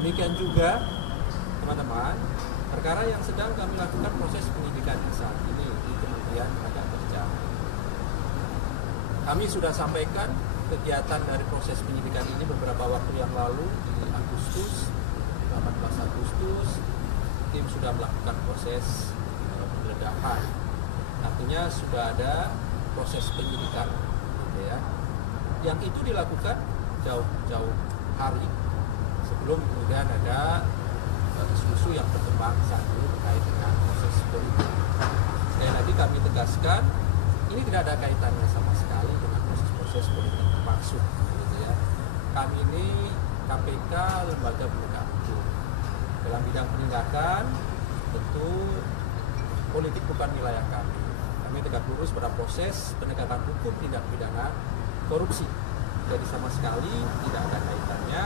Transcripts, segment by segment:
Demikian juga teman-teman, perkara yang sedang kami lakukan proses penyidikan saat ini di Kementerian Tenaga Kerja. Kami sudah sampaikan kegiatan dari proses penyidikan ini beberapa waktu yang lalu di Agustus, 18 Agustus, tim sudah melakukan proses penggeledahan. Artinya sudah ada proses penyidikan, gitu ya. Yang itu dilakukan jauh-jauh hari sebelum kemudian ada isu-isu yang berkembang saat ini terkait dengan proses politik. Sekali lagi kami tegaskan, ini tidak ada kaitannya sama sekali dengan proses politik maksud, gitu ya. Kami ini KPK, lembaga penegak hukum. Dalam bidang penindakan, tentu politik bukan wilayah kami. Kami tegak lurus pada proses penegakan hukum tindak pidana korupsi. Jadi sama sekali tidak ada kaitannya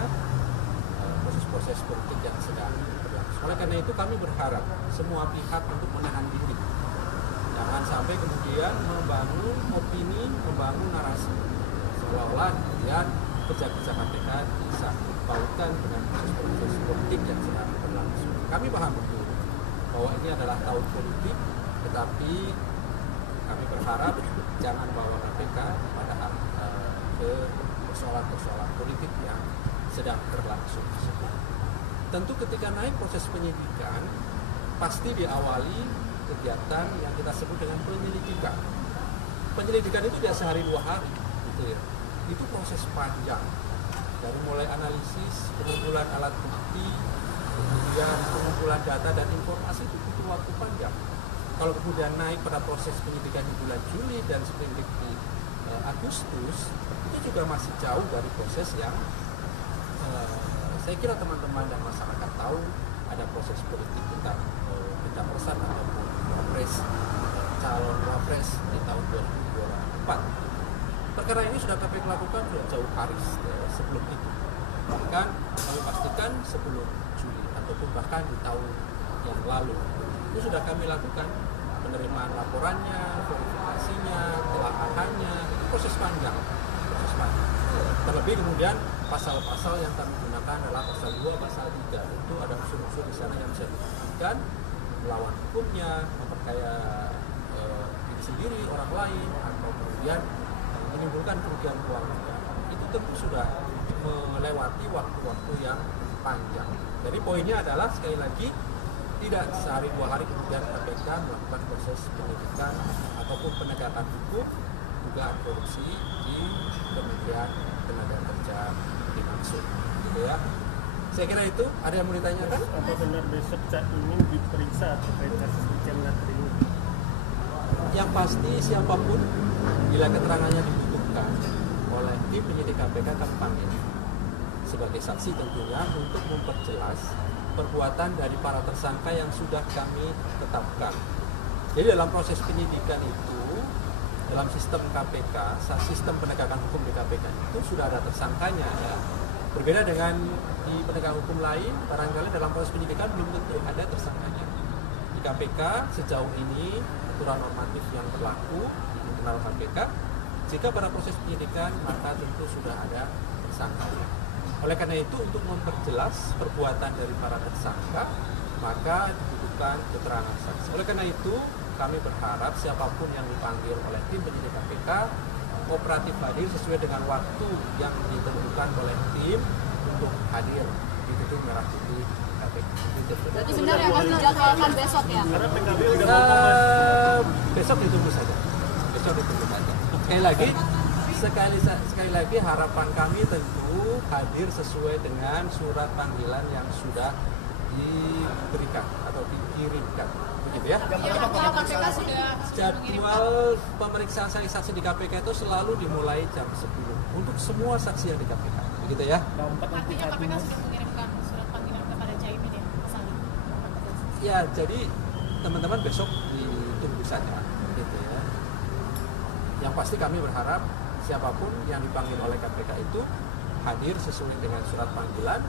proses-proses politik yang sedang berlangsung. Oleh karena itu kami berharap semua pihak untuk menahan diri. Jangan sampai kemudian membangun opini, membangun narasi seolah-olah kemudian kerja-kerja KPK bisa dipautkan dengan proses-proses politik yang sedang berlangsung. Kami paham betul bahwa ini adalah tahun politik, tetapi kami berharap jangan bawa KPK pada ke persoalan-persoalan politik yang sedang berlangsung. Tentu ketika naik proses penyidikan, pasti diawali kegiatan yang kita sebut dengan penyelidikan. Penyelidikan itu biasa sehari 2 hari, gitu ya. Itu proses panjang, dari mulai analisis, pengumpulan alat bukti, kemudian pengumpulan data dan informasi itu butuh waktu panjang. Kalau kemudian naik pada proses penyidikan di bulan Juli dan seperindik di Agustus, itu juga masih jauh dari proses yang saya kira teman-teman dan masyarakat tahu ada proses politik tentang pencapresan ataupun calon wapres di tahun 2024. Perkara ini sudah KPK lakukan sudah jauh hari sebelum itu. Bahkan kami pastikan sebelum Juli ataupun bahkan di tahun yang lalu itu sudah kami lakukan penerimaan laporannya, verifikasinya, telaahannya, itu proses panjang. Terlebih kemudian pasal-pasal yang kami gunakan adalah pasal 2, pasal 3. Itu ada unsur-unsur di sana yang bisa dibuktikan melawan hukumnya, memperkaya diri sendiri, orang lain, atau kemudian menimbulkan kerugian keuangan. Itu tentu sudah melewati waktu-waktu yang panjang. Jadi poinnya adalah sekali lagi tidak sehari 2 hari kemudian KPK melakukan proses penyidikan ataupun penegakan hukum dugaan korupsi di Kementerian Tenaga Kerja dimaksud, gitu ya. Saya kira itu. Ada yang mau ditanyakan? Apa benar besok Cak Imin diperiksa terkait kasus Kemenaker ini? Yang pasti siapapun bila keterangannya dibutuhkan oleh tim penyidik KPK kami panggil sebagai saksi tentunya untuk memperjelas perbuatan dari para tersangka yang sudah kami tetapkan. Jadi dalam proses penyidikan itu, dalam sistem KPK, sistem penegakan hukum di KPK itu sudah ada tersangkanya. Ya. Berbeda dengan di penegakan hukum lain, barangkali dalam proses penyidikan belum tentu ada tersangkanya. Di KPK sejauh ini aturan normatif yang berlaku di internal KPK, jika pada proses penyidikan maka tentu sudah ada tersangkanya. Oleh karena itu untuk memperjelas perbuatan dari para tersangka maka dibutuhkan keterangan saksi. Oleh karena itu kami berharap siapapun yang dipanggil oleh tim penyidik KPK kooperatif hadir sesuai dengan waktu yang ditentukan oleh tim untuk hadir di gedung Merah Putih KPK. Berarti benar yang akan dijadwalkan besok ya? Karena PKB udah besok ditunggu saja. Sekali lagi harapan kami tentu hadir sesuai dengan surat panggilan yang sudah diberikan atau dikirimkan, begitu ya. Jadwal pemeriksaan saksi di KPK itu selalu dimulai jam 10 untuk semua saksi yang di KPK, begitu ya. Artinya KPK sudah mengirimkan surat panggilan kepada Caimin ya, misalnya. Ya, jadi teman-teman besok ditunggu saja, gitu ya. Yang pasti kami berharap siapapun yang dipanggil oleh KPK itu hadir sesuai dengan surat panggilan.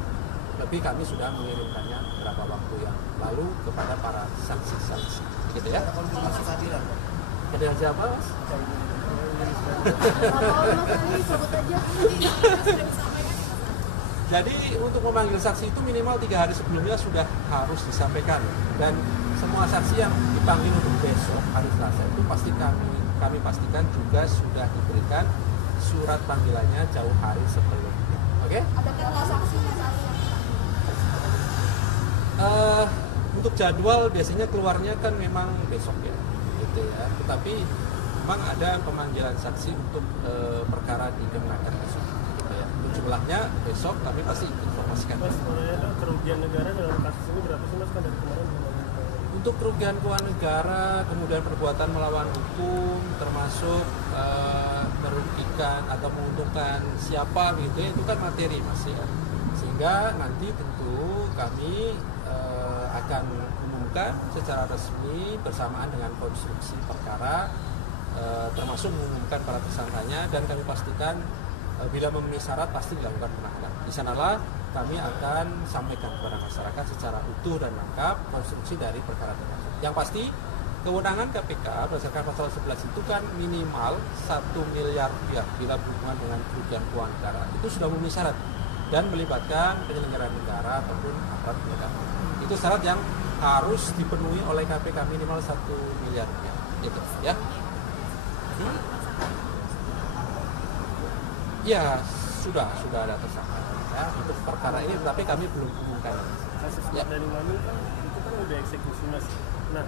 Lebih kami sudah mengirimkannya beberapa waktu yang lalu kepada para saksi-saksi, gitu ya. Konfirmasi kehadiran. Kehadiran siapa, Mas? Jadi untuk memanggil saksi itu minimal 3 hari sebelumnya sudah harus disampaikan, dan semua saksi yang dipanggil untuk besok hari Selasa itu pasti kami pastikan juga sudah diberikan surat panggilannya jauh hari sebelumnya. Oke? Adakah saksi Untuk jadwal biasanya keluarnya kan memang besok ya, gitu ya. Tetapi memang ada pemanggilan saksi untuk perkara dikenakan besok. Gitu ya. Untuk jumlahnya besok kami pasti informasikan. Mas, ada kerugian negara dalam kasus ini berapa sih Mas kan dari kemarin? Untuk kerugian keuangan negara, kemudian perbuatan melawan hukum, termasuk merugikan atau menguntungkan siapa gitu ya, itu kan materi Mas ya. Sehingga nanti tentu kami akan umumkan secara resmi bersamaan dengan konstruksi perkara, termasuk mengumumkan para tersangkanya, dan kami pastikan bila memenuhi syarat pasti dilakukan penahanan. Di sanalah kami akan sampaikan kepada masyarakat secara utuh dan lengkap konstruksi dari perkara tersebut. Yang pasti kewenangan KPK berdasarkan pasal 11 itu kan minimal 1 miliar rupiah bila berhubungan dengan kerugian keuangan negara. Itu sudah memenuhi syarat dan melibatkan penyelenggara negara ataupun aparat penegak hukum. Itu syarat yang harus dipenuhi oleh KPK, minimal 1 miliar rupiah. Gitu ya. Ya, sudah ada tersangka ya untuk perkara ini, tapi kami belum umumkan. Kasus Ya. dari Mami kan itu kan udah eksekusi Mas. Nah,